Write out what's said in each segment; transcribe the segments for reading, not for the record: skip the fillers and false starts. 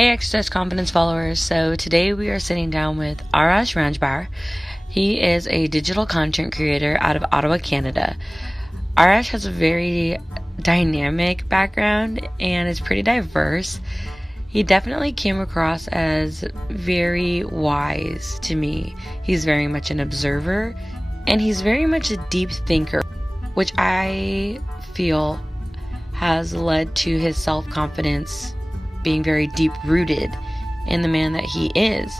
Hey Exercise Confidence followers, so today we are sitting down with Arash Randjbar. He is a digital content creator out of Ottawa, Canada. Arash has a very dynamic background and is pretty diverse. He definitely came across as very wise to me. He's very much an observer and he's very much a deep thinker, which I feel has led to his self-confidence being very deep-rooted in the man that he is.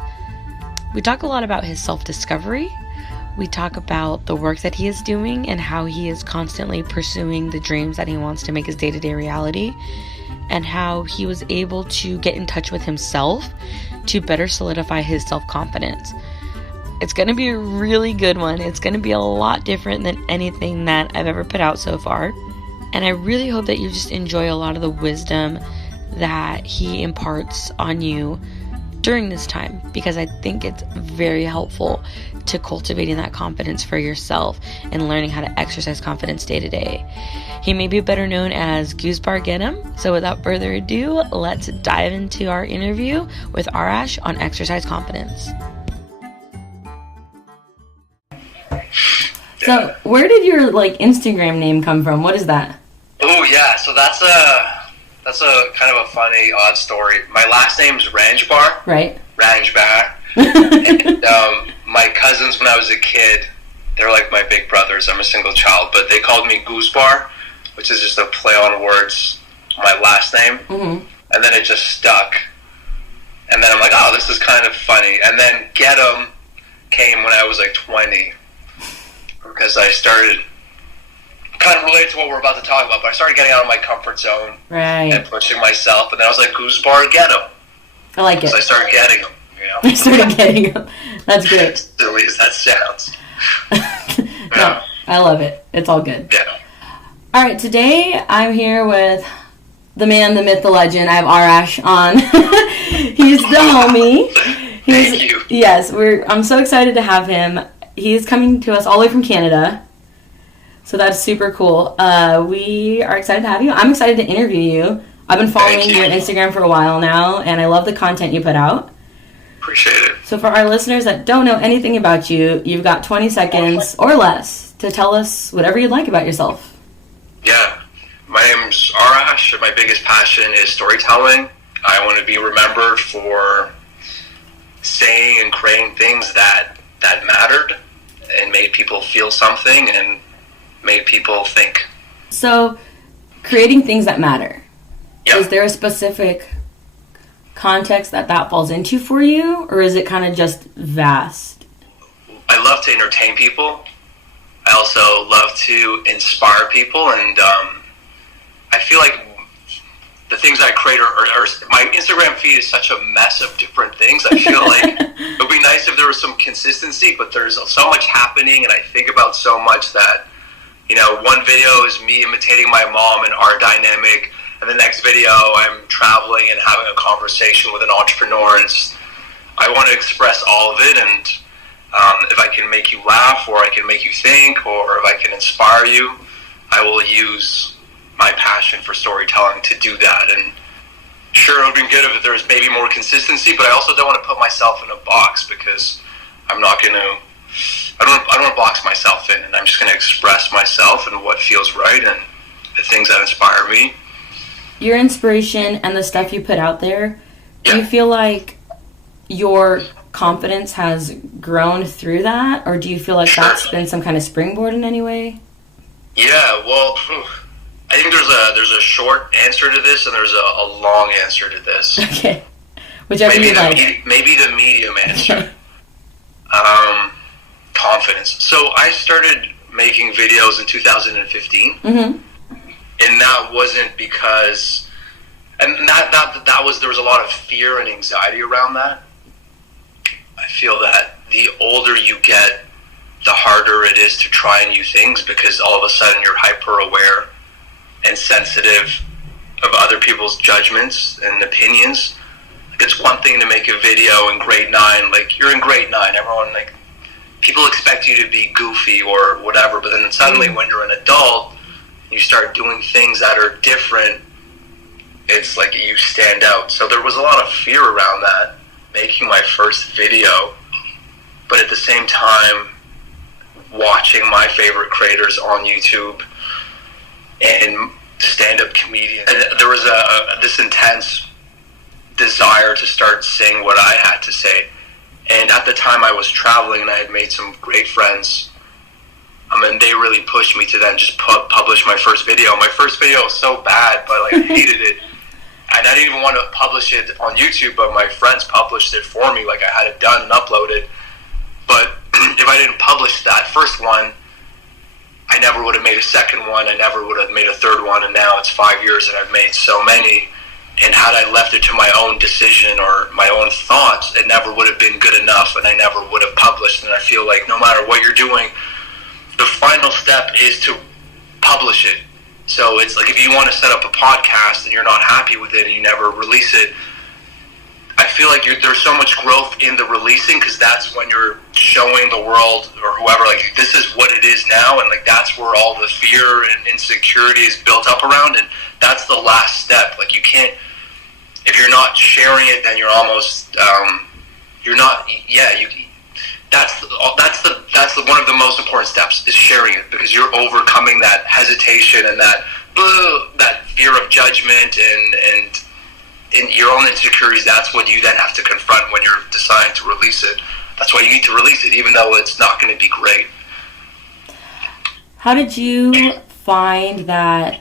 We talk a lot about his self-discovery. We talk about the work that he is doing and how he is constantly pursuing the dreams that he wants to make his day-to-day reality, and how he was able to get in touch with himself to better solidify his self-confidence. It's going to be a really good one. It's going to be a lot different than anything that I've ever put out so far. And I really hope that you just enjoy a lot of the wisdom that he imparts on you during this time, because I think it's very helpful to cultivating that confidence for yourself and learning how to exercise confidence day to day. He may be better known as Goosebar Getum. So without further ado, let's dive into our interview with Arash on exercise confidence. So where did your Instagram name come from? What is that? Oh yeah, so that's a kind of a funny, odd story. My last name's Randjbar. Right. Randjbar. And my cousins, when I was a kid, they're like my big brothers. I'm a single child, but they called me Goosebar, which is just a play on words, my last name. Mm-hmm. And then it just stuck. And then I'm like, oh, this is kind of funny. And then Getum came when I was like 20, because I started, kind of related to what we're about to talk about, but I started getting out of my comfort zone, right, and pushing myself, and then I was like, Goosebar Getum. I like it. So I started getting them, I started getting them. That's great. As silly as that sounds. No, I love it. It's all good. Yeah. All right, today I'm here with the man, the myth, the legend. I have Arash on. He's the homie. Thank you. Yes, I'm so excited to have him. He's coming to us all the way from Canada. So that's super cool. We are excited to have you. I'm excited to interview you. I've been following your Instagram for a while now, and I love the content you put out. Appreciate it. So for our listeners that don't know anything about you, you've got 20 seconds or less to tell us whatever you'd like about yourself. Yeah. My name's Arash, and my biggest passion is storytelling. I want to be remembered for saying and creating things that mattered and made people feel something and made people think. So, creating things that matter. Yep. Is there a specific context that falls into for you, or is it kind of just vast? I love to entertain people. I also love to inspire people, and I feel like the things I create are my Instagram feed is such a mess of different things. I feel like it would be nice if there was some consistency, but there's so much happening, and I think about so much that, one video is me imitating my mom and our dynamic, and the next video I'm traveling and having a conversation with an entrepreneur. I want to express all of it, and if I can make you laugh, or I can make you think, or if I can inspire you, I will use my passion for storytelling to do that. And sure, it would be good if there's maybe more consistency, but I also don't want to put myself in a box, because I'm not going to, I don't want to box myself in, and I'm just going to express myself and what feels right and the things that inspire me. Your inspiration and the stuff you put out there, do you feel like your confidence has grown through that, or do you feel like that's been some kind of springboard in any way? Yeah, well, I think there's a short answer to this, and there's a long answer to this. Okay. Whichever you like. Maybe the medium answer. Confidence. So I started making videos in 2015. Mm-hmm. And that wasn't because, and that was, there was a lot of fear and anxiety around that. I feel that the older you get, the harder it is to try new things, because all of a sudden you're hyper aware and sensitive of other people's judgments and opinions. It's one thing to make a video in grade 9, you're in grade 9, everyone, people expect you to be goofy or whatever, but then suddenly when you're an adult, you start doing things that are different, it's like you stand out. So there was a lot of fear around that, making my first video, but at the same time, watching my favorite creators on YouTube and stand-up comedians. There was this intense desire to start saying what I had to say. And at the time I was traveling and I had made some great friends. And they really pushed me to then just publish my first video. My first video was so bad, but like I hated it. And I didn't even want to publish it on YouTube, but my friends published it for me. Like I had it done and uploaded. But if I didn't publish that first one, I never would have made a second one. I never would have made a third one. And now it's 5 years and I've made so many. And had I left it to my own decision or my own thoughts, it never would have been good enough and I never would have published. And I feel like no matter what you're doing, the final step is to publish it. So it's like if you want to set up a podcast and you're not happy with it and you never release it, I feel like there's so much growth in the releasing, because that's when you're showing the world or whoever, like, this is what it is now, and like that's where all the fear and insecurity is built up around, and that's the last step. Like you can't, if you're not sharing it, then you're almost you're not. Yeah, that's one of the most important steps, is sharing it, because you're overcoming that hesitation and that fear of judgment and in your own insecurities. That's what you then have to confront when you're deciding to release it. That's why you need to release it, even though it's not going to be great. How did you find that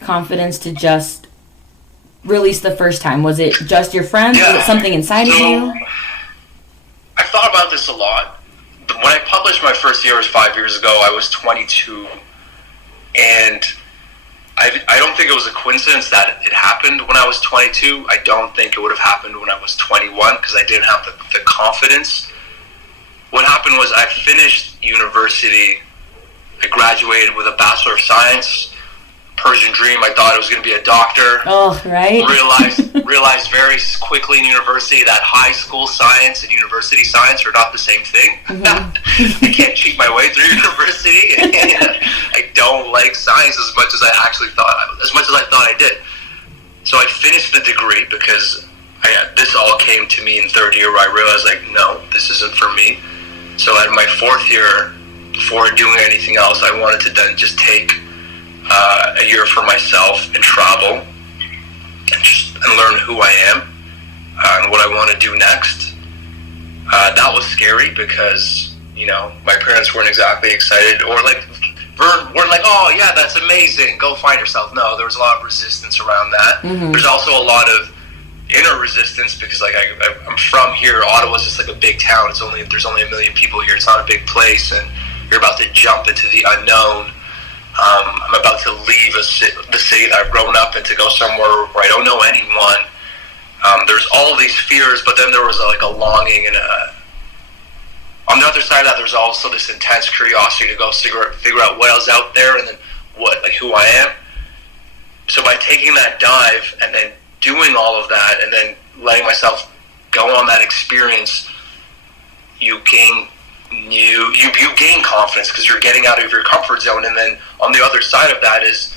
confidence to just release the first time? Was it just your friends? Yeah. Was it something inside of you? I thought about this a lot. When I published my first video, was 5 years ago. I was 22, and I don't think it was a coincidence that it happened when I was 22. I don't think it would have happened when I was 21, because I didn't have the confidence. What happened was I finished university. I graduated with a Bachelor of Science. Persian dream. I thought I was going to be a doctor. Oh, right. Realized very quickly in university that high school science and university science are not the same thing. Mm-hmm. I can't cheat my way through university. I don't like science as much as I thought I did. So I finished the degree because this all came to me in third year, where I realized, like, no, this isn't for me. So at my fourth year, before doing anything else, I wanted to then just take a year for myself and travel and learn who I am and what I want to do next. That was scary because, my parents weren't exactly excited, or weren't like, oh yeah, that's amazing, go find yourself. No, there was a lot of resistance around that. Mm-hmm. There's also a lot of inner resistance because, like, I'm from here. Ottawa's just like a big town. There's only 1 million people here. It's not a big place, and you're about to jump into the unknown. I'm about to leave the city that I've grown up in to go somewhere where I don't know anyone. There's all these fears, but then there was a longing, and on the other side of that, there's also this intense curiosity to go figure out what else out there, and then who I am. So by taking that dive and then doing all of that, and then letting myself go on that experience, you gain confidence, because you're getting out of your comfort zone. And then on the other side of that is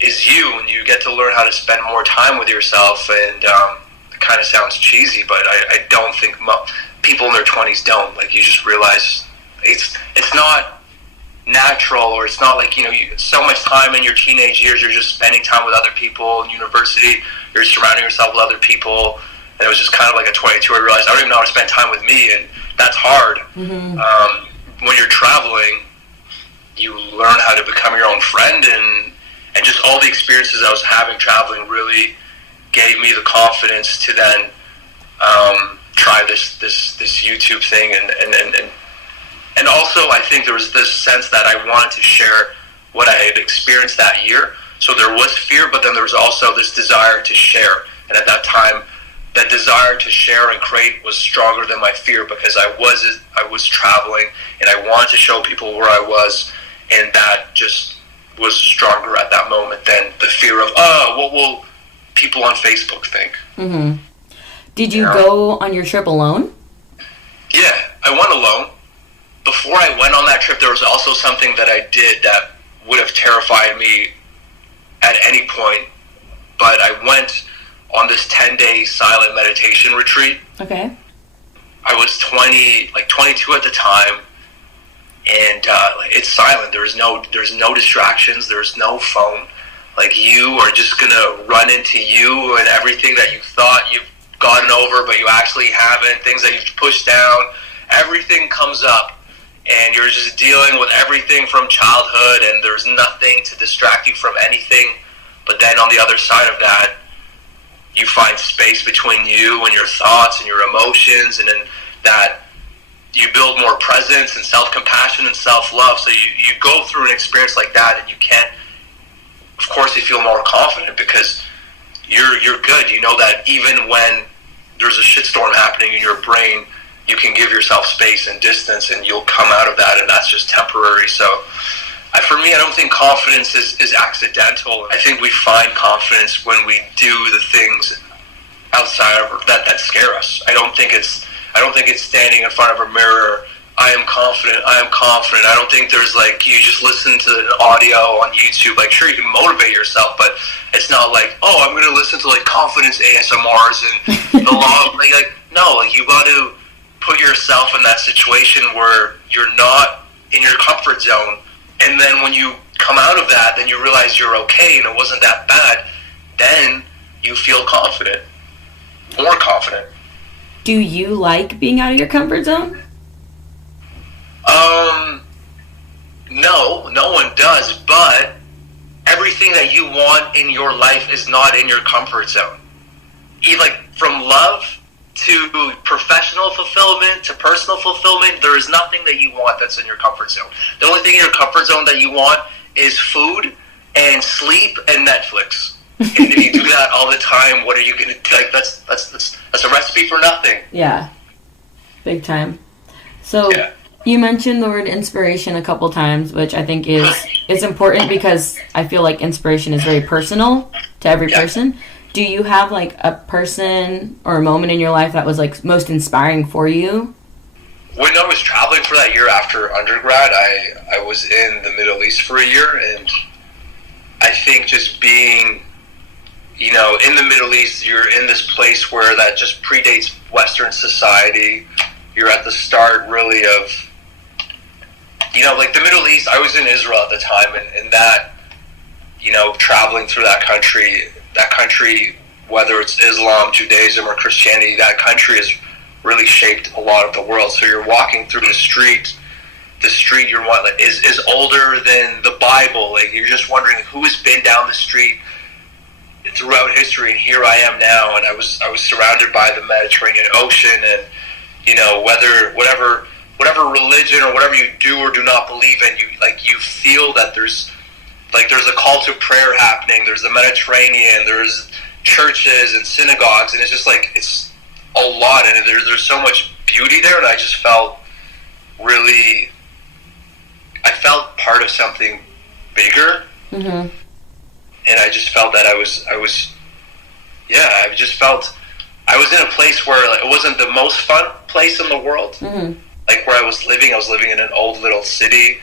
you, and you get to learn how to spend more time with yourself. And it kind of sounds cheesy, but I don't think people in their 20s don't. Like, you just realize it's not natural, or it's not like, so much time in your teenage years you're just spending time with other people. In university, you're surrounding yourself with other people, and it was just kind of like a 22. I realized I don't even know how to spend time with me, and that's hard. Mm-hmm. When you're traveling, you learn how to become your own friend, and just all the experiences I was having traveling really gave me the confidence to then try this YouTube thing, and also I think there was this sense that I wanted to share what I had experienced that year. So there was fear, but then there was also this desire to share, and at that time, that desire to share and create was stronger than my fear, because I was traveling and I wanted to show people where I was, and that just was stronger at that moment than the fear of, what will people on Facebook think? Mm-hmm. Did you go on your trip alone? Yeah, I went alone. Before I went on that trip, there was also something that I did that would have terrified me at any point, but I 10-day silent meditation retreat. Okay. I was 22 at the time, and it's silent. There's no distractions. There's no phone. Like, you are just gonna run into you and everything that you thought you've gotten over, but you actually haven't. Things that you've pushed down, everything comes up, and you're just dealing with everything from childhood, and there's nothing to distract you from anything. But then on the other side of that, you find space between you and your thoughts and your emotions, and then that you build more presence and self-compassion and self-love. So you go through an experience like that, and you can't, of course you feel more confident because you're good. You know that even when there's a shitstorm happening in your brain, you can give yourself space and distance, and you'll come out of that, and that's just temporary. So for me, I don't think confidence is accidental. I think we find confidence when we do the things outside of that scare us. I don't think it's standing in front of a mirror. I am confident. I don't think there's like, you just listen to an audio on YouTube. Like, sure, you can motivate yourself, but it's not like, oh, I'm going to listen to like confidence ASMRs and the law. No, like, you got to put yourself in that situation where you're not in your comfort zone. And then when you come out of that, then you realize you're okay and it wasn't that bad. Then you feel confident, more confident. Do you like being out of your comfort zone? No one does, but everything that you want in your life is not in your comfort zone. Like, from love to professional fulfillment to personal fulfillment, there is nothing that you want that's in your comfort zone. The only thing in your comfort zone that you want is food and sleep and Netflix. And if you do that all the time, what are you gonna do? Like, that's a recipe for nothing. Yeah, big time. So yeah. You mentioned the word inspiration a couple times, which I think is important because I feel like inspiration is very personal to every person. Do you have like a person or a moment in your life that was like most inspiring for you? When I was traveling for that year after undergrad, I was in the Middle East for a year, and I think just being, in the Middle East, you're in this place where that just predates Western society. You're at the start, really, of, like the Middle East. I was in Israel at the time, and that, traveling through that country, whether it's Islam, Judaism, or Christianity, that country has really shaped a lot of the world. So you're walking through the street is older than the Bible. Like, you're just wondering who has been down the street throughout history, and here I am now, and I was surrounded by the Mediterranean Ocean, and whatever religion or whatever you do or do not believe in, you feel that there's a call to prayer happening. There's the Mediterranean, there's churches and synagogues, and it's just like, it's a lot, and there's so much beauty there, and I just felt part of something bigger. Mm-hmm. And I just felt that I just felt I was in a place where, like, it wasn't the most fun place in the world. Mm-hmm. Like, where I was living in an old little city.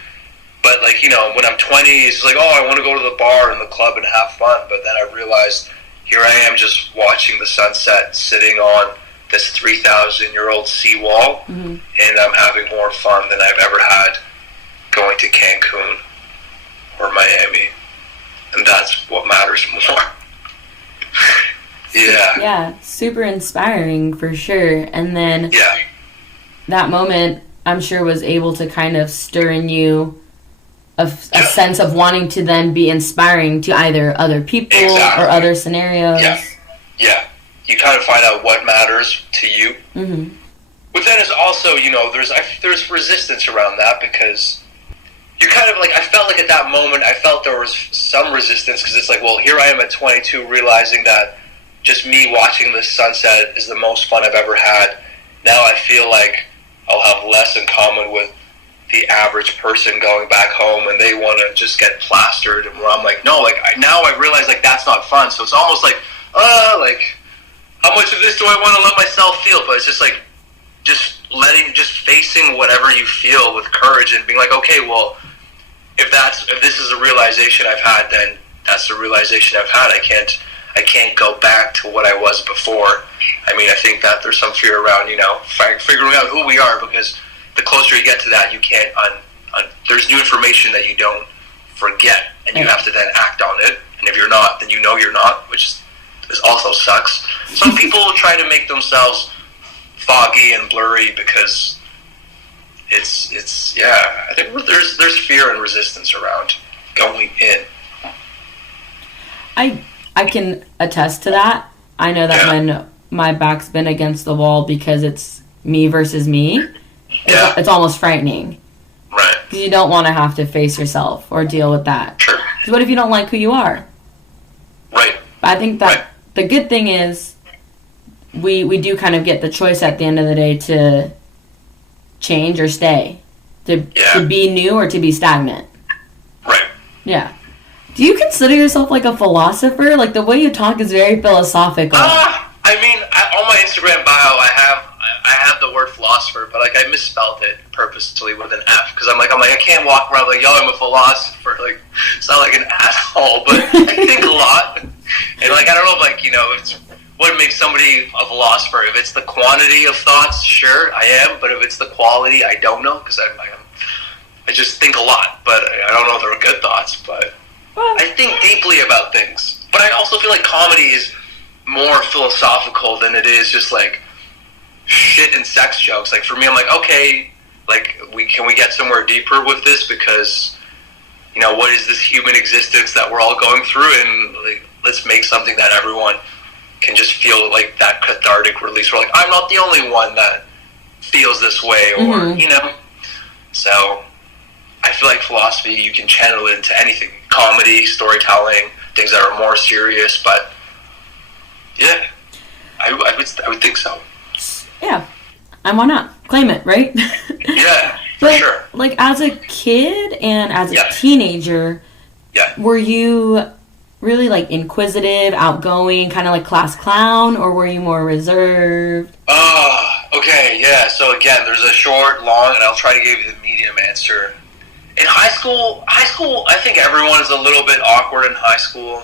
But, like, when I'm 20, it's like, oh, I want to go to the bar and the club and have fun. But then I realized, here I am just watching the sunset, sitting on this 3,000-year-old seawall, mm-hmm. and I'm having more fun than I've ever had going to Cancun or Miami. And that's what matters more. Yeah. Yeah, super inspiring for sure. And then that moment, I'm sure, was able to kind of stir in you a sense of wanting to then be inspiring to either other people or other scenarios. Yeah. You kind of find out what matters to you. Mm-hmm. But then it's also, there's resistance around that, because you kind of, like, I felt like at that moment, I felt there was some resistance, because it's like, well, here I am at 22 realizing that just me watching the sunset is the most fun I've ever had. Now I feel like I'll have less in common with the average person going back home, and they want to just get plastered, and where I'm like, no, like, now I realize, like, that's not fun. So it's almost like, how much of this do I want to let myself feel? But it's just like, just facing whatever you feel with courage, and being like, okay, well, if this is a realization I've had, then that's the realization I've had. I I can't go back to what I was before. I mean, I think that there's some fear around, figuring out who we are, because the closer you get to that, you can't, there's new information that you don't forget, and you have to then act on it. And if you're not, then you know you're not, which also sucks. Some people try to make themselves foggy and blurry because it's I think there's fear and resistance around going in. I can attest to that. I know that when my back's been against the wall because it's me versus me, it's almost frightening. Right. Because you don't want to have to face yourself or deal with that. Sure. Because what if you don't like who you are? Right. I think that the good thing is we do kind of get the choice at the end of the day to change or stay. To be new or to be stagnant. Right. Yeah. Do you consider yourself like a philosopher? Like, the way you talk is very philosophical. I mean, on my Instagram bio, I have the word philosopher, but like I misspelled it purposely with an F, because I'm like I can't walk around like, yo, I'm a philosopher. Like, it's not like an asshole, but I think a lot, and like I don't know, like it's what makes somebody a philosopher. If it's the quantity of thoughts, sure, I am, but if it's the quality, I don't know, because I just think a lot, but I don't know if they're good thoughts, but I think deeply about things. But I also feel like comedy is more philosophical than it is just like shit and sex jokes. Like, for me, I'm like, okay, like can we get somewhere deeper with this, because what is this human existence that we're all going through, and like, let's make something that everyone can just feel like that cathartic release. We're like, I'm not the only one that feels this way, or so I feel like philosophy, you can channel it into anything. Comedy, storytelling, things that are more serious, but yeah, I would think so. Yeah. And why not? Claim it, right? Yeah, for but, sure. Like, as a kid and as a teenager, were you really, like, inquisitive, outgoing, kind of like class clown, or were you more reserved? Okay, yeah. So again, there's a short, long, and I'll try to give you the medium answer. In high school, I think everyone is a little bit awkward in high school.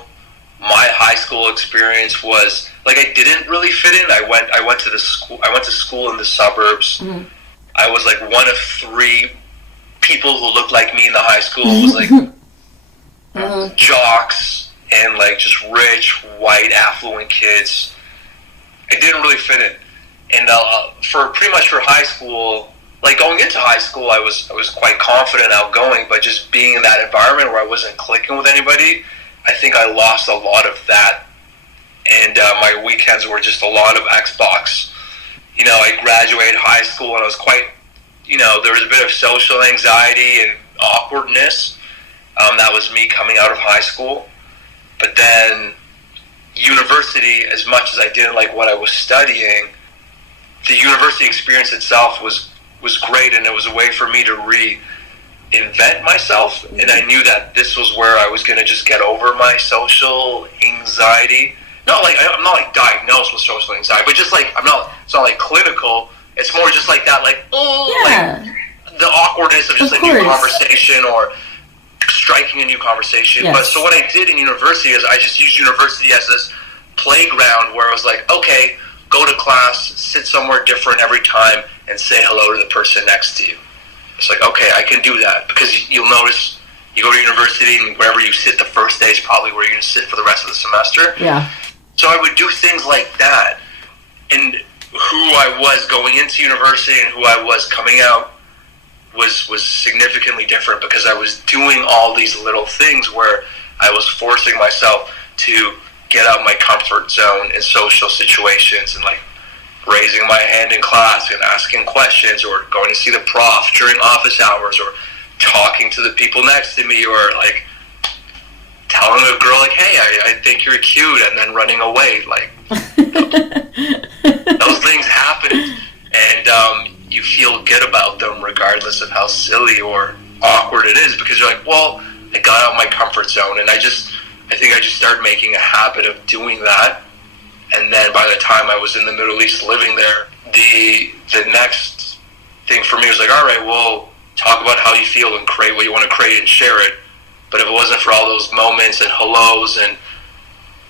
My high school experience was like I didn't really fit in. I went to school in the suburbs. Mm-hmm. I was like one of 3 people who looked like me in the high school. It was like jocks and like just rich, white, affluent kids. I didn't really fit in. And for high school, like going into high school, I was quite confident, outgoing, but just being in that environment where I wasn't clicking with anybody, I think I lost a lot of that. And my weekends were just a lot of Xbox. I graduated high school and I was quite, there was a bit of social anxiety and awkwardness. That was me coming out of high school. But then university, as much as I didn't like what I was studying, the university experience itself was great, and it was a way for me to reinvent myself. And I knew that this was where I was going to just get over my social anxiety. I'm not like diagnosed with social anxiety, but just like it's not like clinical. It's more just like that, like like the awkwardness of just a new conversation or striking a new conversation. Yes. But so what I did in university is I just used university as this playground where I was like, okay, go to class, sit somewhere different every time, and say hello to the person next to you. It's like, okay, I can do that, because you'll notice you go to university and wherever you sit the first day is probably where you're going to sit for the rest of the semester. Yeah. So I would do things like that, and who I was going into university and who I was coming out was significantly different, because I was doing all these little things where I was forcing myself to get out of my comfort zone in social situations, and like raising my hand in class and asking questions, or going to see the prof during office hours, or talking to the people next to me, or like telling a girl like, hey, I think you're cute, and then running away. Like those things happen, and you feel good about them regardless of how silly or awkward it is, because you're like, well, I got out of my comfort zone. And I think I just started making a habit of doing that. And then by the time I was in the Middle East living there, the next thing for me was like, all right, well, talk about how you feel and create what you want to create and share it. But if it wasn't for all those moments and hellos and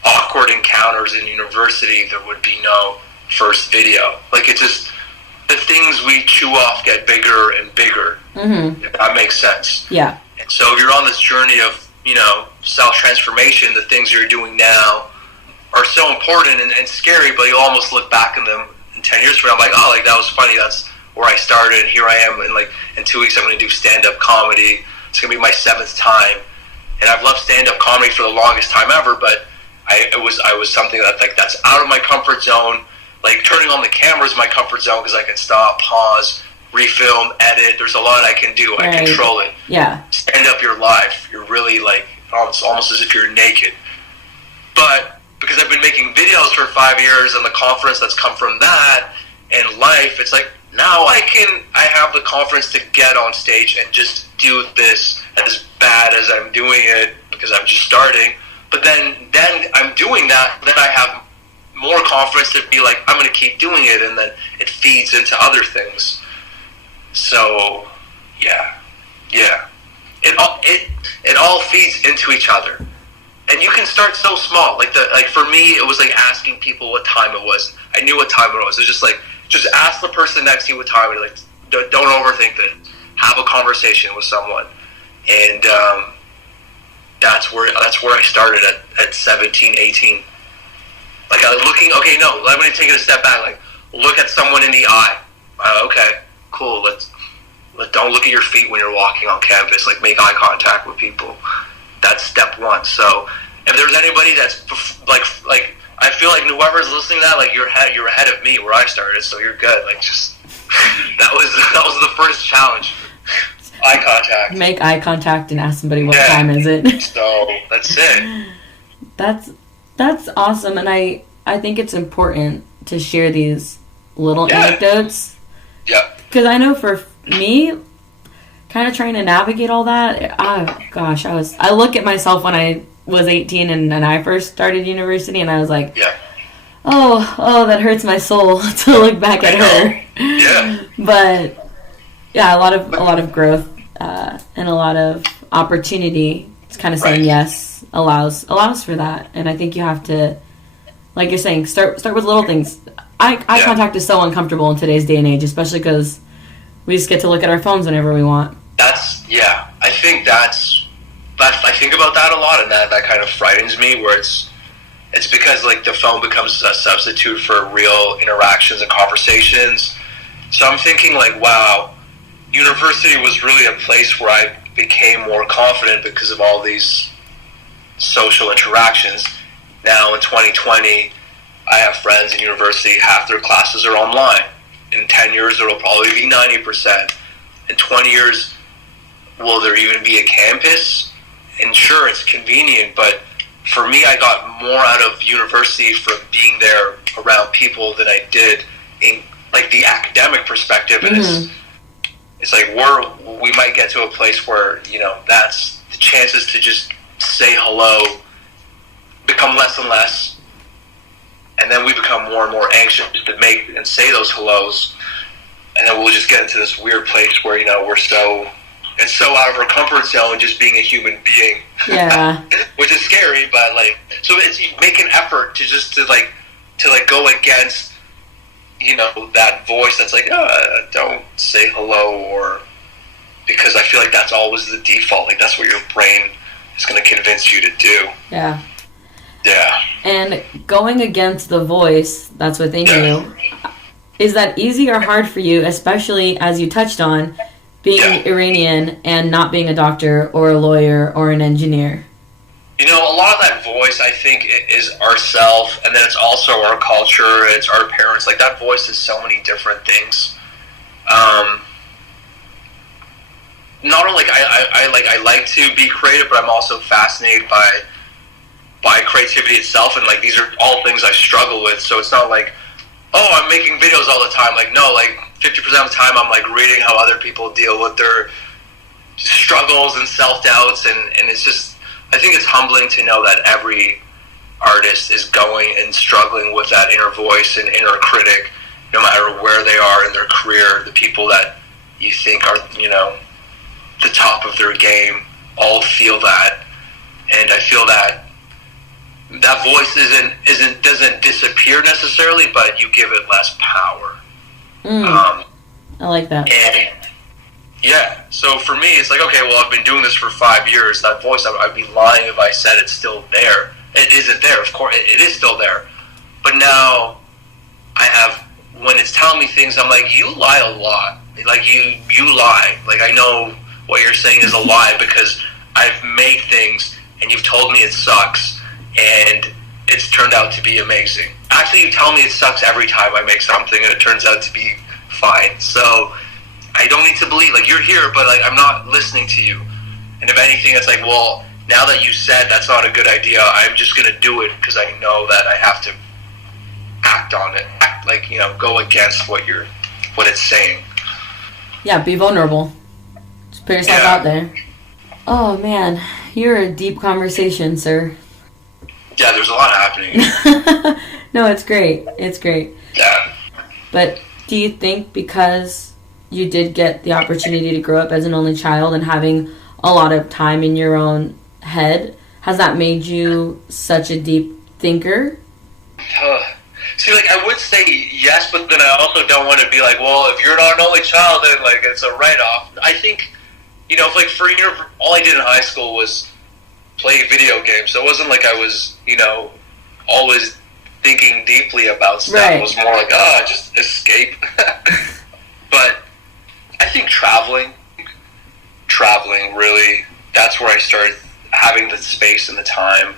awkward encounters encounters in university, there would be no first video. Like, it just, the things we chew off get bigger and bigger. Mm-hmm. If that makes sense. Yeah. And so if you're on this journey of, self-transformation, the things you're doing now are so important and scary, but you'll almost look back on them in 10 years from now, like, oh, like, that was funny, that's where I started, here I am, and like, in 2 weeks I'm going to do stand-up comedy. It's going to be my 7th time. And I've loved stand-up comedy for the longest time ever, but I was something that, like, that's out of my comfort zone. Like, turning on the camera is my comfort zone because I can stop, pause, refilm, edit. There's a lot I can do. Right. I control it. Yeah. Stand up your life. You're really, like, almost as if you're naked. But because I've been making videos for 5 years and the confidence that's come from that and life, it's like, now I have the confidence to get on stage and just do this as bad as I'm doing it because I'm just starting. But then I'm doing that, then I have more confidence to be like, I'm going to keep doing it, and then it feeds into other things. So, yeah. It all feeds into each other. And you can start so small. Like for me, it was like asking people what time it was. I knew what time it was. It was just like, just ask the person next to you what time it is. Like, don't overthink it. Have a conversation with someone. And that's where I started at 17, 18. Like, I was looking, okay, no, let me take it a step back. Like, look at someone in the eye. Okay, cool. Don't look at your feet when you're walking on campus. Like, make eye contact with people. That's step one. So, if there's anybody that's like, I feel like whoever's listening to that, like, you're ahead of me where I started. So you're good. Like, just that was the first challenge. Eye contact. Make eye contact and ask somebody what time is it. So that's it. That's awesome, and I think it's important to share these little anecdotes. Yeah. Because I know for me, kind of trying to navigate all that, I look at myself when I was 18 and I first started university, and I was like, oh, that hurts my soul to look back at her. Yeah. But yeah, a lot of growth and a lot of opportunity. It's kind of saying yes allows for that, and I think you have to, like you're saying, start with little things. Eye contact is so uncomfortable in today's day and age, especially because we just get to look at our phones whenever we want. I think I think about that a lot, and that kind of frightens me, where it's because, like, the phone becomes a substitute for real interactions and conversations. So I'm thinking, like, wow, university was really a place where I became more confident because of all these social interactions. Now in 2020, I have friends in university, half their classes are online. In 10 years, it'll probably be 90%. In 20 years, will there even be a campus? And sure, it's convenient, but for me, I got more out of university from being there around people than I did in, like, the academic perspective. And it's like we might get to a place where, that's the chances to just say hello become less and less, and then we become more and more anxious to make and say those hellos, and then we'll just get into this weird place where it's so out of our comfort zone just being a human being. Yeah. Which is scary, but like, so it's make an effort to go against that voice that's like, don't say hello, or because I feel like that's always the default, like that's what your brain is going to convince you to do. Yeah. Yeah. And going against the voice that's within you, is that easy or hard for you, especially as you touched on being Iranian and not being a doctor or a lawyer or an engineer? A lot of that voice, I think, is ourself, and then it's also our culture, it's our parents. Like, that voice is so many different things. Not only I like to be creative, but I'm also fascinated by creativity itself, and like, these are all things I struggle with. So it's not like, oh, I'm making videos all the time. Like, no, like 50% of the time I'm like reading how other people deal with their struggles and self-doubts, and it's just, I think it's humbling to know that every artist is going and struggling with that inner voice and inner critic, no matter where they are in their career. The people that you think are, the top of their game all feel that. And I feel that that voice doesn't disappear necessarily, but you give it less power. I like that. And yeah, so for me, it's like, okay, well, I've been doing this for 5 years. That voice, I'd be lying if I said it's still there. It isn't there, of course. It is still there. But now, when it's telling me things, I'm like, you lie a lot. Like, you lie. Like, I know what you're saying is a lie because I've made things, and you've told me it sucks, and it's turned out to be amazing. Actually, you tell me it sucks every time I make something, and it turns out to be fine. So I don't need to believe, like, you're here, but, like, I'm not listening to you. And if anything, it's like, well, now that you said that's not a good idea, I'm just going to do it because I know that I have to act on it. Go against what it's saying. Yeah, be vulnerable. Just put yourself out there. Oh, man. You're a deep conversation, sir. Yeah, there's a lot happening. No, it's great. It's great. Yeah. But do you think because you did get the opportunity to grow up as an only child and having a lot of time in your own head, has that made you such a deep thinker? See, like, I would say yes, but then I also don't want to be like, well, if you're not an only child, then, like, it's a write-off. I think, like, for all I did in high school was play video games, so it wasn't like I was, always thinking deeply about stuff. Right. It was more like, just escape. But I think traveling, really, that's where I started having the space and the time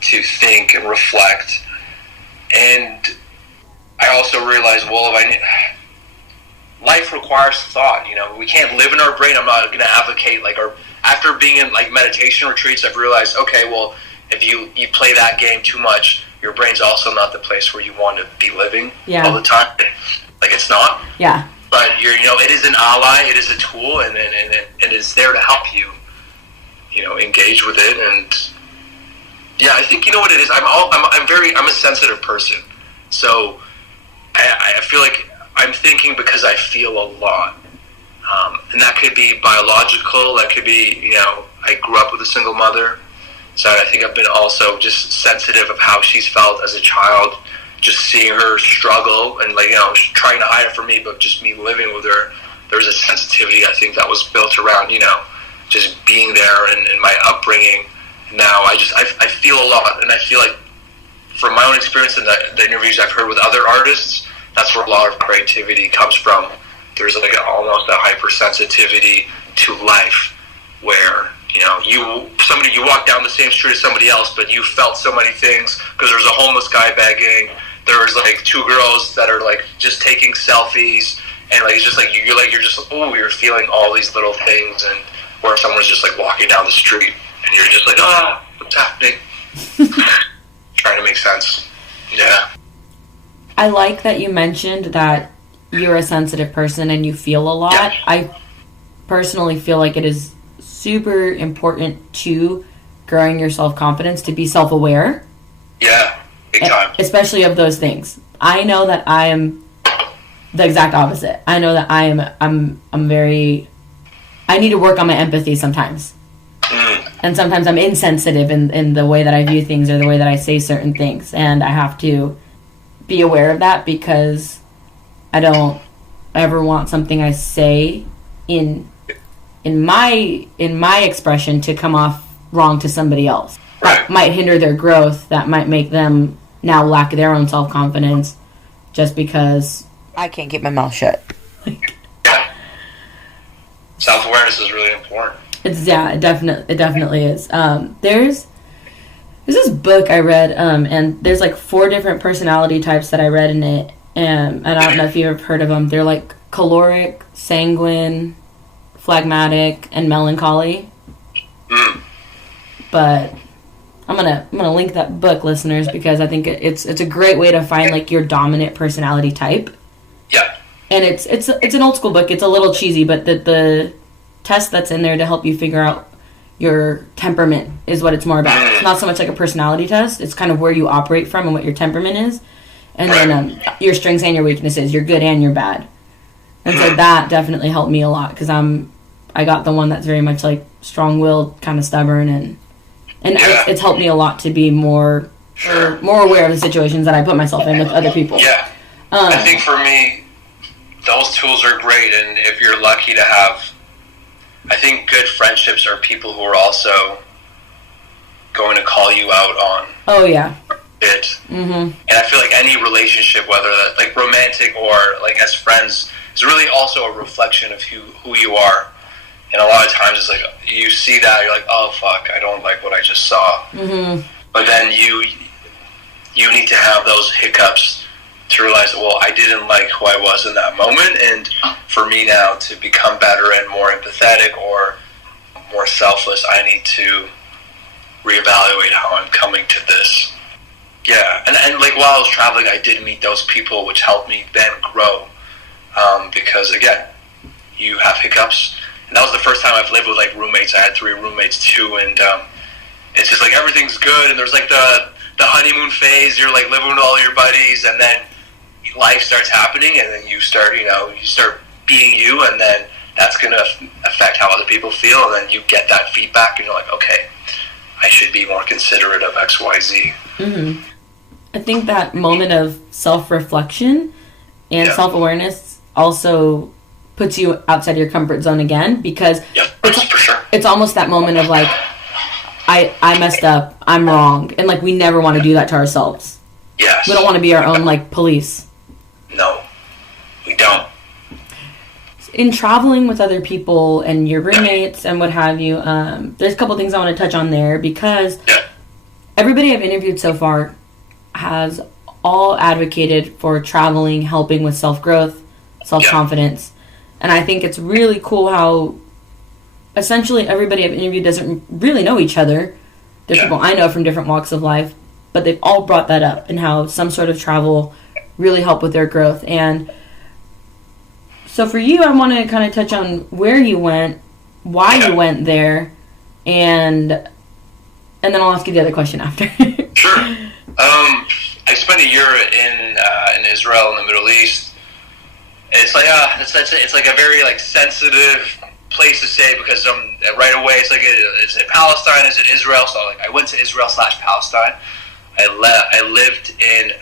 to think and reflect. And I also realized, well, life requires thought. We can't live in our brain. I'm not going to advocate, or after being in, meditation retreats, I've realized, okay, well, if you play that game too much, your brain's also not the place where you want to be living all the time. Like, it's not. Yeah. But it is an ally, it is a tool, and it's there to help you, engage with it. And yeah, I think what it is. I'm a sensitive person, so I feel like I'm thinking because I feel a lot, and that could be biological. That could be I grew up with a single mother, so I think I've been also just sensitive of how she's felt as a child. Just seeing her struggle and trying to hide it from me, but just me living with her, there was a sensitivity I think that was built around just being there and my upbringing. Now I feel a lot, and I feel like from my own experience and the interviews I've heard with other artists, that's where a lot of creativity comes from. There's almost a hypersensitivity to life where you walk down the same street as somebody else, but you felt so many things because there's a homeless guy begging. There was two girls that are just taking selfies, and it's just you're feeling all these little things, and where someone's just walking down the street, and you're just what's happening? Trying to make sense. Yeah. I like that you mentioned that you're a sensitive person and you feel a lot. Yeah. I personally feel like it is super important to growing your self-confidence to be self-aware. Yeah, big time. Especially of those things. I know that I am the exact opposite. I know that I'm very, I need to work on my empathy sometimes. And sometimes I'm insensitive in the way that I view things or the way that I say certain things. And I have to be aware of that because I don't ever want something I say in my expression to come off wrong to somebody else. Right. That might hinder their growth. That might make them now lack their own self-confidence just because I can't keep my mouth shut. Yeah. Self-awareness is really important. It definitely is. There's this book I read, and there's 4 different personality types that I read in it, and I don't know if you've heard of them. They're caloric, sanguine, phlegmatic, and melancholy. But I'm gonna link that book, listeners, because I think it's a great way to find your dominant personality type. Yeah. And it's an old school book. It's a little cheesy, but the test that's in there to help you figure out your temperament is what it's more about. It's not so much like a personality test. It's kind of where you operate from and what your temperament is, and then your strengths and your weaknesses, your good and your bad. And so that definitely helped me a lot because I got the one that's very much strong-willed, kind of stubborn, and And it's helped me a lot to be more aware of the situations that I put myself in with other people. Yeah. I think for me, those tools are great, and if you're lucky to have, I think good friendships are people who are also going to call you out on. Oh yeah. It. Mm-hmm. And I feel like any relationship, whether that like romantic or like as friends, is really also a reflection of who you are. And a lot of times it's like you see that, you're like, oh fuck, I don't like what I just saw. Mm-hmm. But then you need to have those hiccups to realize, well, I didn't like who I was in that moment, and for me now to become better and more empathetic or more selfless, I need to reevaluate how I'm coming to this. Yeah, and like while I was traveling, I did meet those people, which helped me then grow, because again, you have hiccups, and that was the first time I've lived with like roommates. I had 3 roommates too, and it's just like everything's good, and there's like the honeymoon phase. You're like living with all your buddies, and then life starts happening, and then you start being you, and then that's going to affect how other people feel, and then you get that feedback, and you're like, okay, I should be more considerate of X, Y, Z. Mm-hmm. I think that moment of self-reflection and self-awareness also puts you outside your comfort zone again, because it's almost that moment of like, I messed up, I'm wrong, and like we never want to do that to ourselves. Yes. We don't want to be our own like police. No, we don't. In traveling with other people and your roommates and what have you, there's a couple things I want to touch on there, because everybody I've interviewed so far has all advocated for traveling, helping with self-growth, self-confidence. And I think it's really cool how essentially everybody I've interviewed doesn't really know each other. There's people I know from different walks of life, but they've all brought that up and how some sort of travel really helped with their growth. And so for you, I want to kind of touch on where you went, why you went there, and then I'll ask you the other question after. Sure. I spent a year in Israel in the Middle East. It's like it's like a very like sensitive place to say, because right away it's like, is it Palestine? Is it Israel? So like I went to Israel/Palestine. I lived in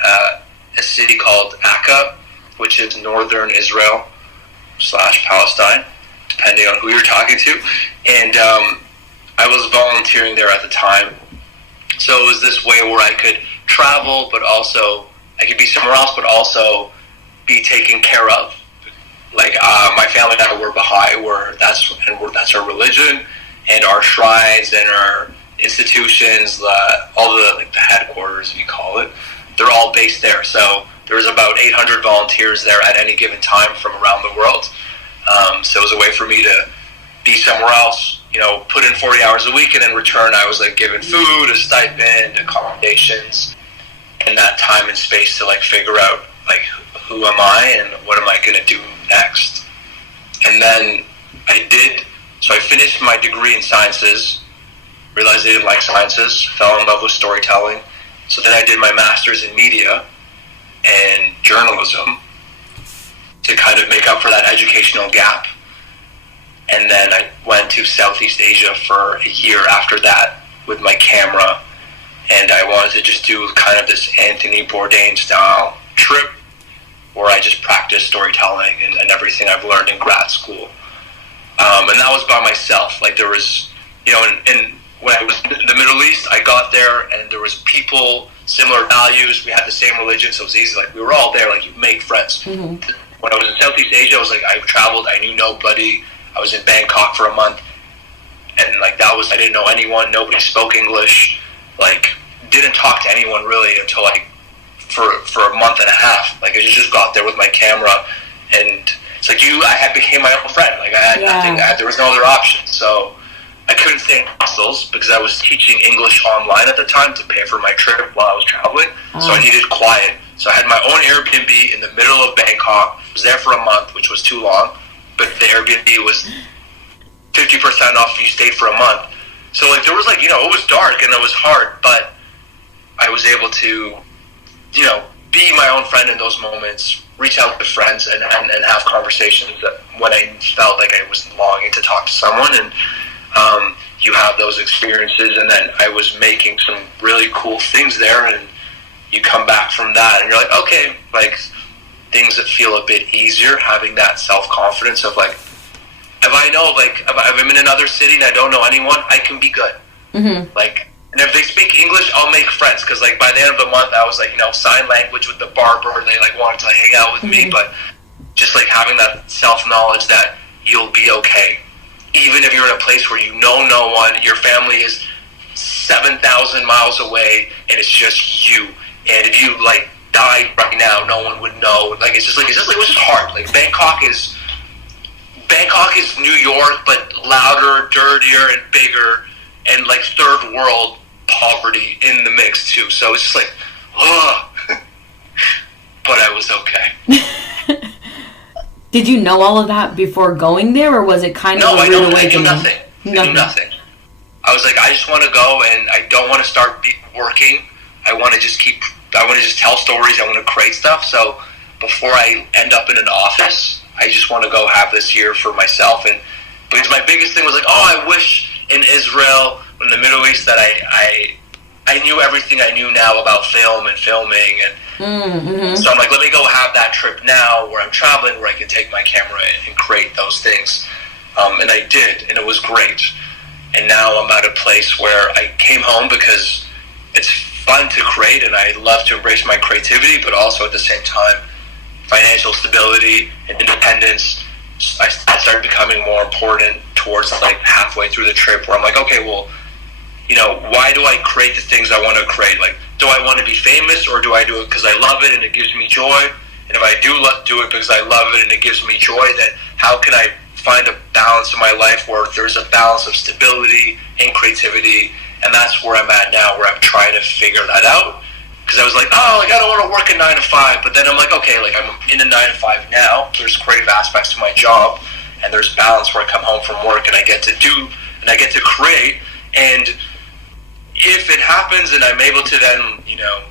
a city called Akka, which is northern Israel/Palestine, depending on who you're talking to. And I was volunteering there at the time. So it was this way where I could travel, but also I could be somewhere else, but also be taken care of. Like my family and I were Baha'i, that's our religion, and our shrines and our institutions, all the headquarters, if you call it, they're all based there. So there was about 800 volunteers there at any given time from around the world. So it was a way for me to be somewhere else, put in 40 hours a week, and in return I was like given food, a stipend, accommodations, and that time and space to like figure out like who am I and what am I going to do next. And then so I finished my degree in sciences, realized I didn't like sciences, fell in love with storytelling. So then I did my master's in media and journalism to kind of make up for that educational gap. And then I went to Southeast Asia for a year after that with my camera, and I wanted to just do kind of this Anthony Bourdain style trip where I just practiced storytelling and everything I've learned in grad school. And that was by myself. Like there was, and when I was in the Middle East, I got there and there was people, similar values, we had the same religion, so it was easy. Like we were all there, like you make friends. Mm-hmm. When I was in Southeast Asia, I was like, I traveled, I knew nobody. I was in Bangkok for a month, and like I didn't know anyone, nobody spoke English, like didn't talk to anyone really until like for a month and a half. Like I just got there with my camera, and it's like I became my own friend. Like I had nothing, there was no other option. So I couldn't stay in hostels because I was teaching English online at the time to pay for my trip while I was traveling. So I needed quiet. So I had my own Airbnb in the middle of Bangkok. I was there for a month, which was too long. But the Airbnb was 50% off if you stayed for a month. So like there was like, it was dark and it was hard, but I was able to, be my own friend in those moments, reach out to friends and have conversations when I felt like I was longing to talk to someone. And you have those experiences, and then I was making some really cool things there, and you come back from that and you're like, okay, like things that feel a bit easier, having that self-confidence of like, if I know, like, if I'm in another city and I don't know anyone, I can be good. Like, and if they speak English, I'll make friends, because like by the end of the month I was like, sign language with the barber, they like wanted to hang out with me, but just like having that self-knowledge that you'll be okay. Even if you're in a place where you know no one, your family is 7,000 miles away, and it's just you. And if you like died right now, no one would know. Like it was just hard. Like Bangkok is New York, but louder, dirtier, and bigger, and like third world poverty in the mix too. So it's just like, but I was okay. Did you know all of that before going there, or was it kind of a rude awakening? I knew nothing. I was like, I just want to go, and I don't want to start working. I want to just tell stories. I want to create stuff. So before I end up in an office, I just want to go have this year for myself. And because my biggest thing was like, I wish in Israel, in the Middle East, that I knew everything I knew now about film and filming, and so I'm like, let me go have that trip now where I'm traveling, where I can take my camera and create those things. And I did, and it was great. And now I'm at a place where I came home because it's fun to create, and I love to embrace my creativity, but also at the same time, financial stability and independence. I started becoming more important towards like halfway through the trip, where I'm like, okay, well, why do I create the things I want to create? Like, do I want to be famous, or do I do it because I love it and it gives me joy? And if I do it because I love it and it gives me joy, then how can I find a balance in my life where there's a balance of stability and creativity? And that's where I'm at now, where I'm trying to figure that out. Because I was like, I don't want to work a 9 to 5. But then I'm like, okay, like I'm in a 9 to 5 now. There's creative aspects to my job, and there's balance where I come home from work and I get to do and I get to create. And if it happens and I'm able to then,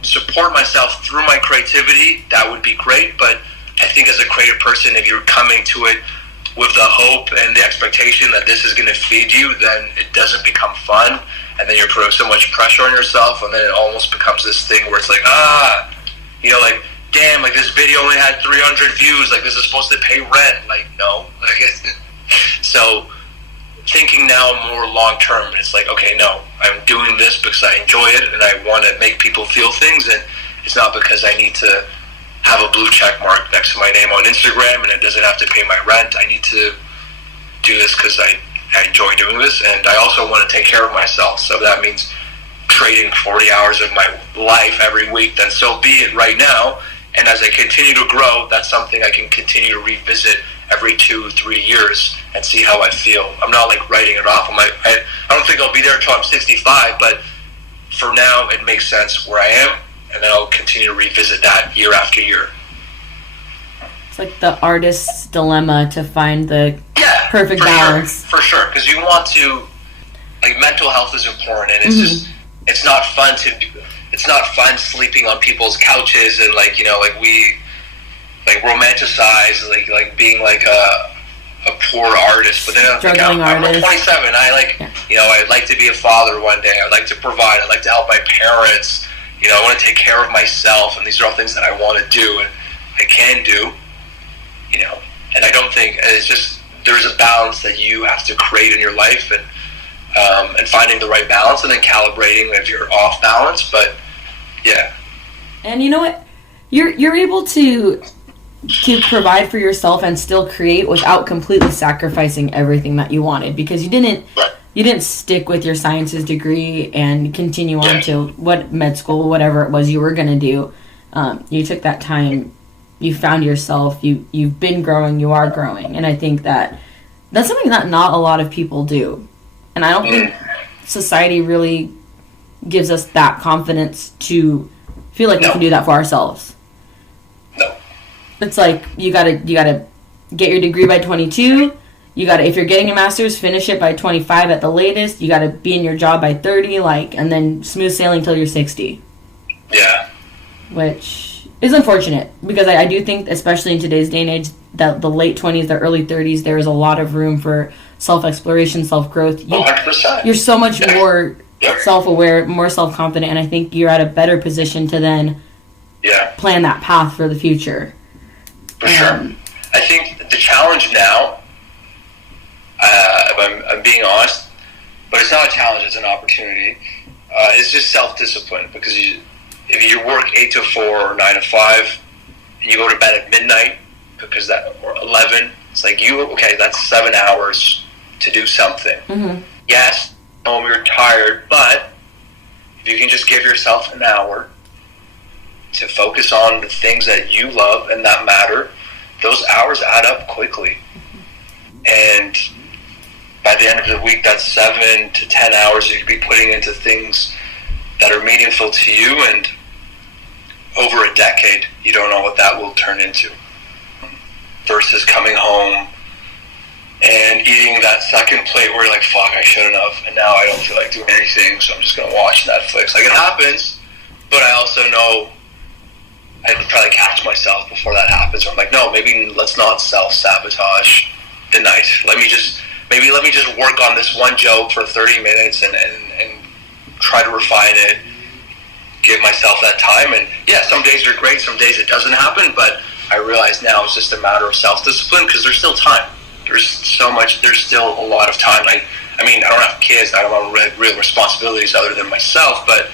support myself through my creativity, that would be great. But I think as a creative person, if you're coming to it with the hope and the expectation that this is going to feed you, then it doesn't become fun. And then you're putting so much pressure on yourself, and then it almost becomes this thing where it's like, like, damn, like this video only had 300 views, like this is supposed to pay rent. Like, no. So thinking now more long term, it's like, okay, no, I'm doing this because I enjoy it and I want to make people feel things, and it's not because I need to have a blue check mark next to my name on Instagram and it doesn't have to pay my rent. I need to do this because I enjoy doing this, and I also want to take care of myself. So that means trading 40 hours of my life every week, then so be it right now. And as I continue to grow, that's something I can continue to revisit every 2-3 years and see how I feel. I'm not like writing it off. I don't think I'll be there until I'm 65, but for now it makes sense where I am, and then I'll continue to revisit that year after year. It's like the artist's dilemma to find the perfect balance. For sure, because you want to, like, mental health is important, and it's just, it's not fun sleeping on people's couches and we romanticize like being like a poor artist. But then I'm 27. I'd like to be a father one day. I'd like to provide. I'd like to help my parents. I want to take care of myself, and these are all things that I want to do and I can do. And I don't think it's just, there's a balance that you have to create in your life, and finding the right balance, and then calibrating if you're off balance. But yeah. And you know what? You're able to provide for yourself and still create without completely sacrificing everything that you wanted, because you didn't stick with your sciences degree and continue on to what med school, whatever it was you were going to do. You took that time, you found yourself, you've been growing, you are growing. And I think that's something that not a lot of people do. And I don't think society really gives us that confidence to feel like we can do that for ourselves. No. It's like you gotta get your degree by 22. You gotta, if you're getting a master's, finish it by 25 at the latest. You gotta be in your job by 30, and then smooth sailing till you're 60. Yeah. Which is unfortunate, because I do think, especially in today's day and age, that the late 20s, the early 30s, there is a lot of room for self-exploration, self-growth. 100%. You're so much more Yep. self-aware, more self-confident, and I think you're at a better position to then plan that path for the future. For sure. I think the challenge now, if I'm being honest, but it's not a challenge, it's an opportunity, it's just self-discipline, because if you work 8 to 4 or 9 to 5, and you go to bed at midnight, because or 11, it's like that's 7 hours to do something. Mm-hmm. Yes, you're tired, but if you can just give yourself an hour to focus on the things that you love and that matter, those hours add up quickly. And by the end of the week, that's 7 to 10 hours you could be putting into things that are meaningful to you, and over a decade, you don't know what that will turn into. Versus coming home and eating that second plate where you're like, fuck, I shouldn't have, and now I don't feel like doing anything, so I'm just going to watch Netflix. Like, it happens, but I also know I'd probably catch myself before that happens, where I'm like, no, maybe let's not self-sabotage the night. Let me just work on this one joke for 30 minutes and try to refine it, give myself that time. And yeah, some days are great, some days it doesn't happen, but I realize now it's just a matter of self-discipline, because there's still time. There's still a lot of time. I mean, I don't have kids, I don't have real responsibilities other than myself, but,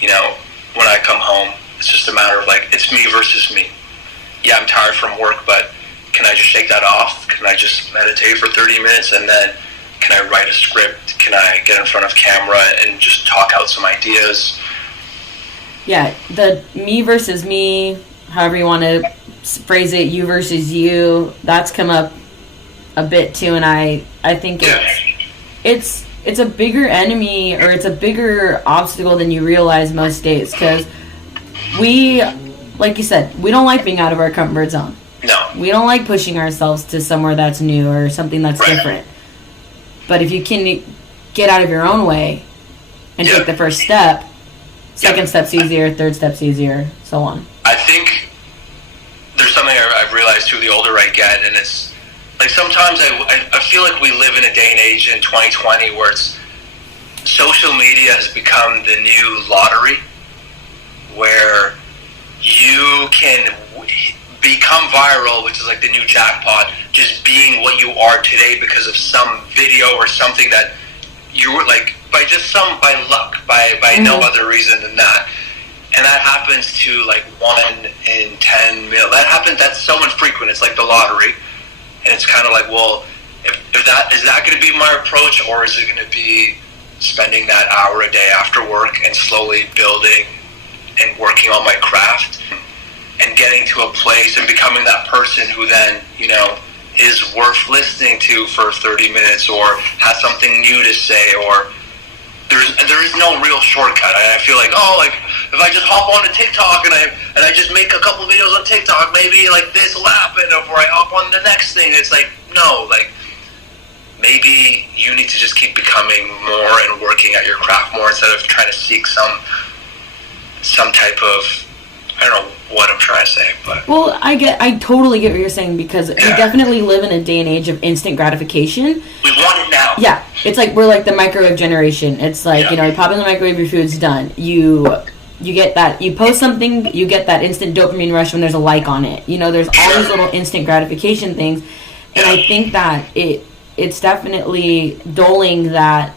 when I come home, it's just a matter of, like, it's me versus me. Yeah, I'm tired from work, but can I just shake that off? Can I just meditate for 30 minutes, and then can I write a script? Can I get in front of camera and just talk out some ideas? Yeah, the me versus me, however you want to phrase it, you versus you, that's come up a bit too, and I think it's a bigger enemy, or it's a bigger obstacle than you realize most days, because we, like you said, we don't like being out of our comfort zone. No. We don't like pushing ourselves to somewhere that's new or something that's different. But if you can get out of your own way and take the first step, second step's easier, third step's easier, so on. I think there's something I've realized too, the older I get, and it's like sometimes I feel like we live in a day and age in 2020 where social media has become the new lottery, where you can become viral, which is like the new jackpot, just being what you are today because of some video or something that you were like, by luck, by no other reason than that. And that happens to like 1 in 10 million. That's so infrequent. It's like the lottery. And it's kind of like, well, if that is that going to be my approach, or is it going to be spending that hour a day after work and slowly building and working on my craft and getting to a place and becoming that person who then, is worth listening to for 30 minutes or has something new to say, or there is no real shortcut. I feel like, if I just hop onto TikTok and I just make a couple videos on TikTok, maybe like this will happen, or I hop on the next thing. It's like, no, like maybe you need to just keep becoming more and working at your craft more instead of trying to seek some type of, I don't know what I'm trying to say, but... Well, I totally get what you're saying, because we definitely live in a day and age of instant gratification. We want it now. Yeah, it's like we're like the microwave generation. It's like, you pop in the microwave, your food's done. You get that, you post something, you get that instant dopamine rush when there's a like on it. There's all these little instant gratification things, and I think that it's definitely dulling that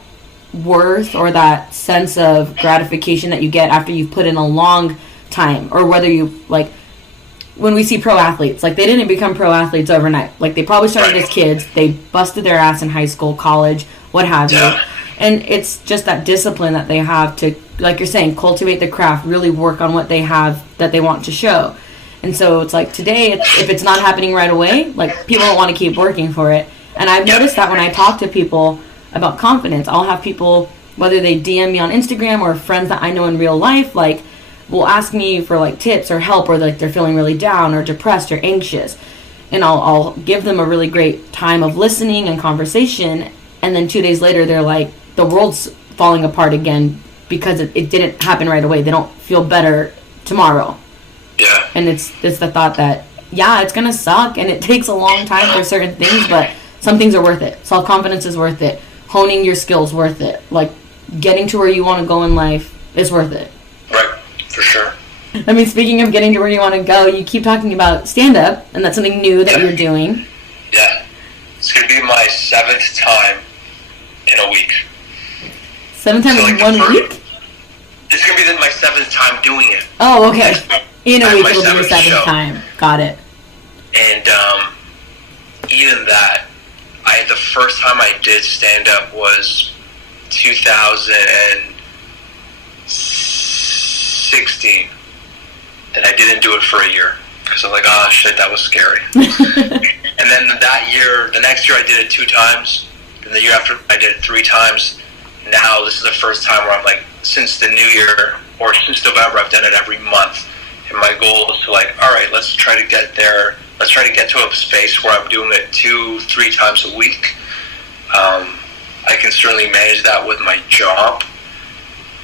worth or that sense of gratification that you get after you've put in a long time, or whether you, like, when we see pro athletes, like, they didn't become pro athletes overnight. Like, they probably started as kids, they busted their ass in high school, college, what have you, and it's just that discipline that they have to, like you're saying, cultivate the craft, really work on what they have that they want to show. And so it's like today, if it's not happening right away, like, people don't want to keep working for it. And I've noticed that when I talk to people about confidence, I'll have people, whether they DM me on Instagram or friends that I know in real life, like, will ask me for like tips or help, or like they're feeling really down or depressed or anxious, and I'll give them a really great time of listening and conversation, and then 2 days later they're like, the world's falling apart again because it didn't happen right away. They don't feel better tomorrow. And it's the thought that it's gonna suck and it takes a long time for certain things, but some things are worth it. Self-confidence is worth it. Honing your skills worth it. Like, getting to where you want to go in life is worth it. Right, for sure. I mean, speaking of getting to where you want to go, you keep talking about stand-up, and that's something new that you're doing. Yeah. It's going to be my 7th time in a week. 7th time in 1 week? It's going to be my 7th time doing it. Oh, okay. In a week it'll be your 7th time. Got it. And even that, the first time I did stand-up was 2016. And I didn't do it for a year. Because I'm like, oh shit, that was scary. And then the next year I did it 2 times. And the year after I did it 3 times. Now this is the first time where I'm like, since the new year, or since November, I've done it every month. And my goal is to like, all right, let's try to get there. Let's try to get to a space where I'm doing it 2-3 times a week. I can certainly manage that with my job.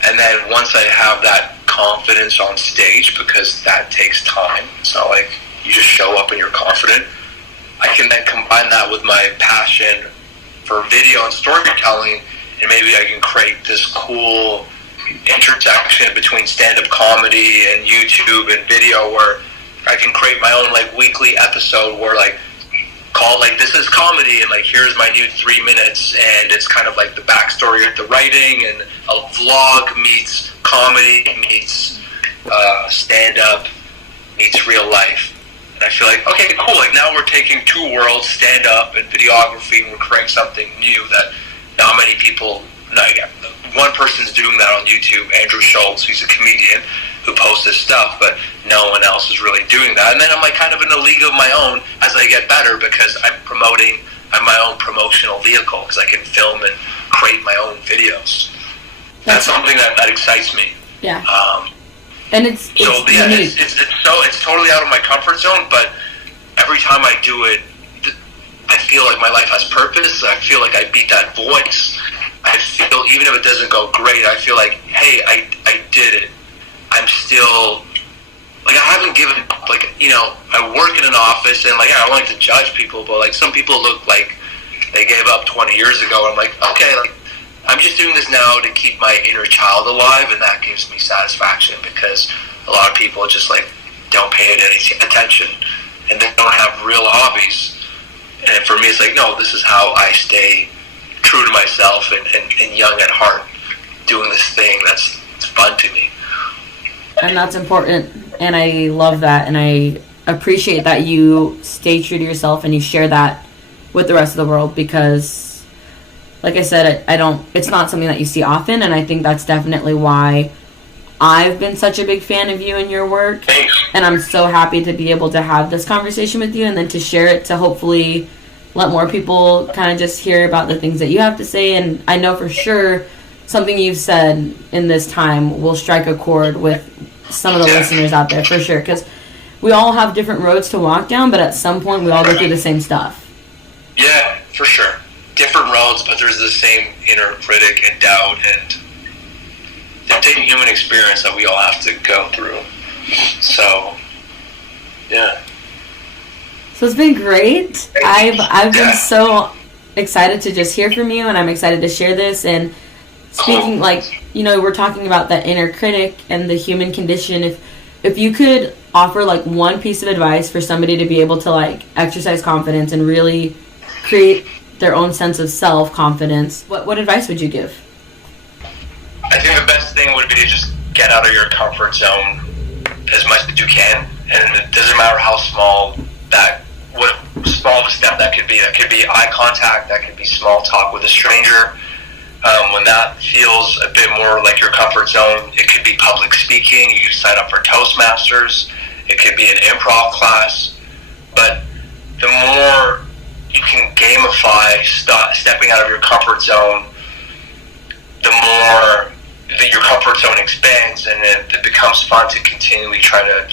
And then once I have that confidence on stage, because that takes time, it's not like you just show up and you're confident, I can then combine that with my passion for video and storytelling, and maybe I can create this cool intersection between stand-up comedy and YouTube and video, where I can create my own like weekly episode where like called like This Is Comedy, and like here's my new 3 minutes, and it's kind of like the backstory of the writing, and a vlog meets comedy meets stand-up meets real life. And I feel like, okay, cool, like now we're taking 2 worlds, stand-up and videography, and we're creating something new that not many people, one person's doing that on YouTube, Andrew Schultz, who's a comedian who posts this stuff, but no one else is really doing that. And then I'm like kind of in a league of my own as I get better, because I'm my own promotional vehicle, because I can film and create my own videos. That's something that excites me. Yeah. And it's totally out of my comfort zone, but every time I do it, I feel like my life has purpose. I feel like I beat that voice. I feel, even if it doesn't go great, I feel like, hey, I did it. I'm still, like, I haven't given up. Like, you know, I work in an office, and, like, I don't like to judge people, but, like, some people look like they gave up 20 years ago. I'm like, okay, like, I'm just doing this now to keep my inner child alive, and that gives me satisfaction, because a lot of people just, like, don't pay it any attention, and they don't have real hobbies. And for me, it's like, no, this is how I stay true to myself and young at heart, doing this thing that's fun to me. And that's important, and I love that, and I appreciate that you stay true to yourself and you share that with the rest of the world, because, like I said, it's not something that you see often, and I think that's definitely why I've been such a big fan of you and your work. Thanks. And I'm so happy to be able to have this conversation with you, and then to share it, to hopefully let more people kind of just hear about the things that you have to say. And I know for sure something you've said in this time will strike a chord with some of the listeners out there, for sure, because we all have different roads to walk down, but at some point we all go through the same stuff. Yeah, for sure. Different roads, but there's the same inner critic and doubt and the human experience that we all have to go through. So, yeah. So it's been great. I've been so excited to just hear from you, and I'm excited to share this. And speaking, like, you know, we're talking about that inner critic and the human condition. If you could offer like one piece of advice for somebody to be able to like exercise confidence and really create their own sense of self-confidence, what advice would you give? I think the best thing would be to just get out of your comfort zone as much as you can, and it doesn't matter how small what small step that could be. That could be eye contact, that could be small talk with a stranger. When that feels a bit more like your comfort zone, it could be public speaking. You can sign up for Toastmasters. It could be an improv class. But the more you can gamify stepping out of your comfort zone, the more that your comfort zone expands, and it becomes fun to continually try to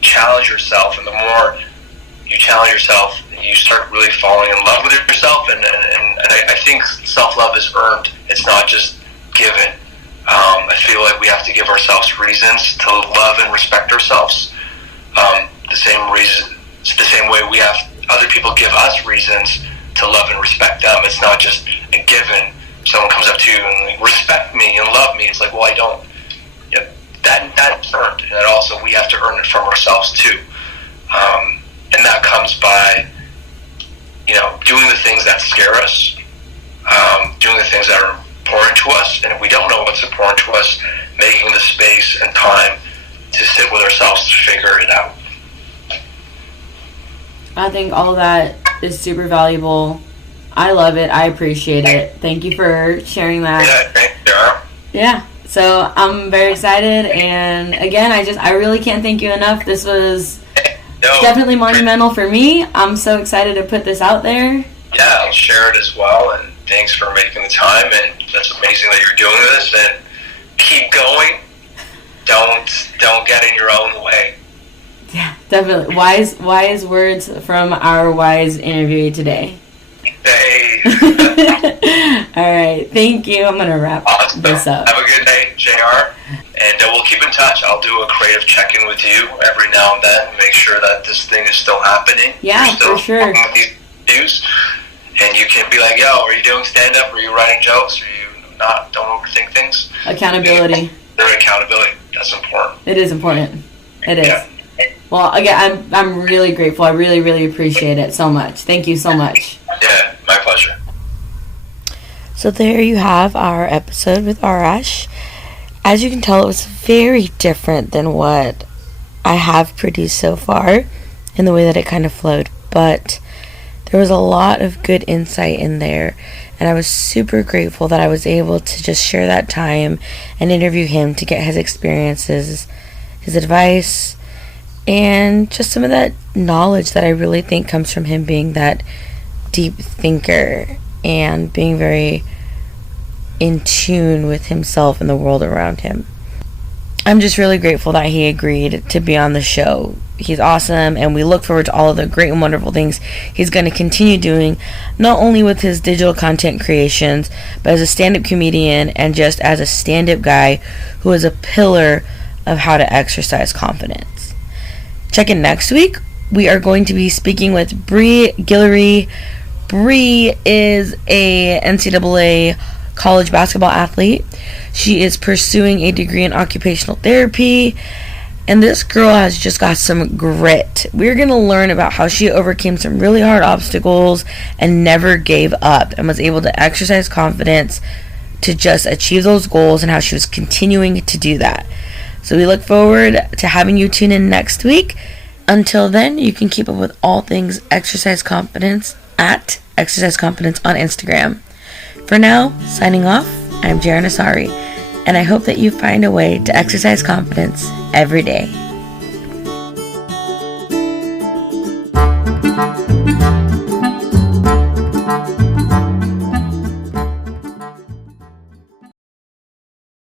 challenge yourself. And the more you challenge yourself, you start really falling in love with yourself, and I think self-love is earned. It's not just given. I feel like we have to give ourselves reasons to love and respect ourselves. The same way we have other people give us reasons to love and respect them. It's not just a given. Someone comes up to you and respect me and love me. It's like, well, I don't. You know, that's earned, and also we have to earn it from ourselves too. And that comes by, doing the things that scare us, doing the things that are important to us, and if we don't know what's important to us, making the space and time to sit with ourselves to figure it out. I think all that is super valuable. I love it. I appreciate it. Thank you for sharing that. Yeah, thank you. Yeah. So I'm very excited, and again, I really can't thank you enough. This was definitely monumental for me. I'm so excited to put this out there. Yeah, I'll share it as well, and thanks for making the time, and that's amazing that you're doing this, and keep going. Don't get in your own way. Yeah, definitely. Wise words from our wise interviewee today. Hey. All right, thank you. I'm gonna wrap this up. Have a good night, JR, and we'll keep in touch. I'll do a creative check-in with you every now and then, make sure that this thing is still happening. Yeah, for sure. With these news, and you can be like, "Yo, are you doing stand-up? Are you writing jokes? Are you not? Don't overthink things." Accountability. Accountability. That's important. It is important. It is. Yeah. Well, again, I'm really grateful. I really, really appreciate it so much. Thank you so much. Yeah, my pleasure. So there you have our episode with Arash. As you can tell, it was very different than what I have produced so far in the way that it kind of flowed. But there was a lot of good insight in there. And I was super grateful that I was able to just share that time and interview him to get his experiences, his advice, and just some of that knowledge that I really think comes from him being that deep thinker and being very in tune with himself and the world around him. I'm just really grateful that he agreed to be on the show. He's awesome, and we look forward to all of the great and wonderful things he's going to continue doing, not only with his digital content creations, but as a stand-up comedian and just as a stand-up guy who is a pillar of how to exercise confidence. Check in next week. We are going to be speaking with Bree Guillory. Bree is a NCAA college basketball athlete. She is pursuing a degree in occupational therapy, and this girl has just got some grit. We're going to learn about how she overcame some really hard obstacles and never gave up and was able to exercise confidence to just achieve those goals, and how she was continuing to do that. So we look forward to having you tune in next week. Until then, you can keep up with all things Exercise Confidence at Exercise Confidence on Instagram. For now, signing off, I'm Jaren Asari, and I hope that you find a way to exercise confidence every day.